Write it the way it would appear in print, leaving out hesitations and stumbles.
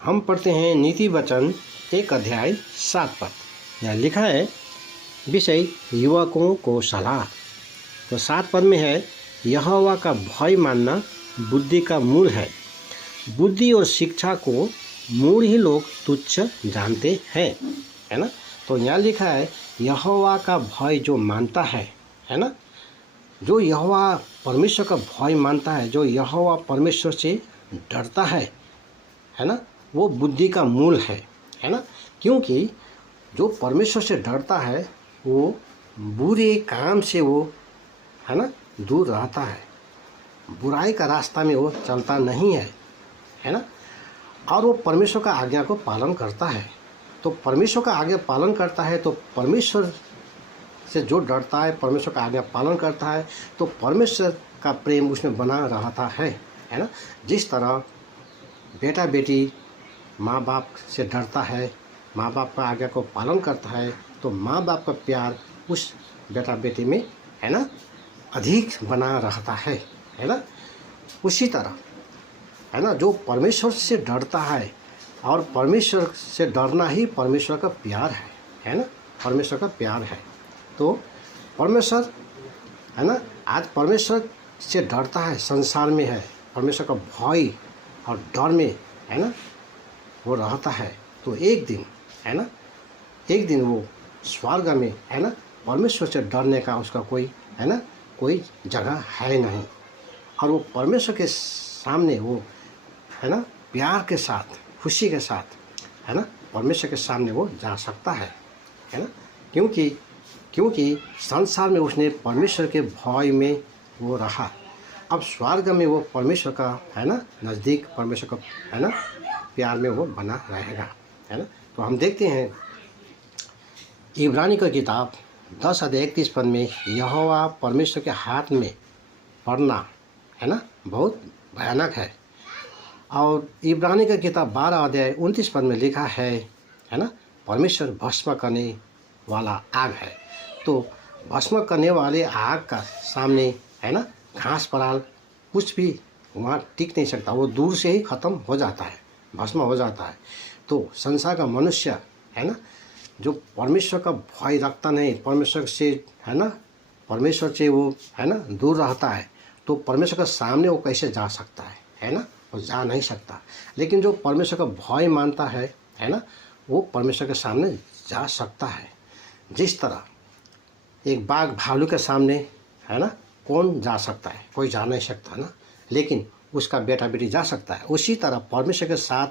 हम पढ़ते हैं नीति वचन 1 अध्याय 7 पद। यहाँ लिखा है विषय युवकों को सलाह। तो 7 पद में है यहोवा का भय मानना बुद्धि का मूल है। बुद्धि और शिक्षा को मूल ही लोग तुच्छ जानते हैं, है ना। तो यहाँ लिखा है यहोवा का भय जो मानता है ना, जो यहोवा परमेश्वर का भय मानता है, जो यहोवा परमेश्वर से डरता है ना, वो बुद्धि का मूल है ना। क्योंकि जो परमेश्वर से डरता है वो बुरे काम से वो है ना दूर रहता है, बुराई का रास्ता में वो चलता नहीं है ना, और वो परमेश्वर का आज्ञा को पालन करता है। तो परमेश्वर का आज्ञा पालन करता है तो परमेश्वर से जो डरता है, परमेश्वर का आज्ञा पालन करता है, तो परमेश्वर का प्रेम उसमें बना रहता है ना। जिस तरह बेटा बेटी माँ बाप से डरता है, माँ बाप का आज्ञा को पालन करता है, तो माँ बाप का प्यार उस बेटा बेटी में है ना अधिक बना रहता है ना। उसी तरह है ना जो परमेश्वर से डरता है, और परमेश्वर से डरना ही परमेश्वर का प्यार है ना, परमेश्वर का प्यार है। तो परमेश्वर है ना, आज परमेश्वर से डरता है, संसार में है, परमेश्वर का भय और डर में है ना वो रहता है। तो एक दिन है ना, एक दिन वो स्वर्ग में है ना परमेश्वर से डरने का उसका कोई है ना कोई जगह है नहीं, और वो परमेश्वर के सामने वो है ना प्यार के साथ, खुशी के साथ है ना परमेश्वर के सामने वो जा सकता है ना। क्योंकि संसार में उसने परमेश्वर के भय में वो रहा। अब स्वर्ग में वो परमेश्वर का है ना नज़दीक, परमेश्वर का है ना प्यार में वो बना रहेगा है ना। तो हम देखते हैं इब्रानी का किताब 10 अध्याय 31 पद में यहोवा परमेश्वर के हाथ में पड़ना है ना बहुत भयानक है। और इब्रानी का किताब 12 अध्याय 29 पद में लिखा है ना परमेश्वर भस्म करने वाला आग है। तो भस्म करने वाले आग का सामने है ना घास पराल कुछ भी वहाँ टिक नहीं सकता, वो दूर से ही ख़त्म हो जाता है, भस्म हो जाता है। तो संसार का मनुष्य है ना जो परमेश्वर का भय रखता नहीं, परमेश्वर से है ना परमेश्वर से वो है ना दूर रहता है, तो परमेश्वर के सामने वो कैसे जा सकता है ना, वो जा नहीं सकता। लेकिन जो परमेश्वर का भय मानता है ना, वो परमेश्वर के सामने जा सकता है। जिस तरह एक बाघ भालू के सामने है ना कौन जा सकता है, कोई जा नहीं सकता ना, लेकिन उसका बेटा बेटी जा सकता है। उसी तरह परमेश्वर के साथ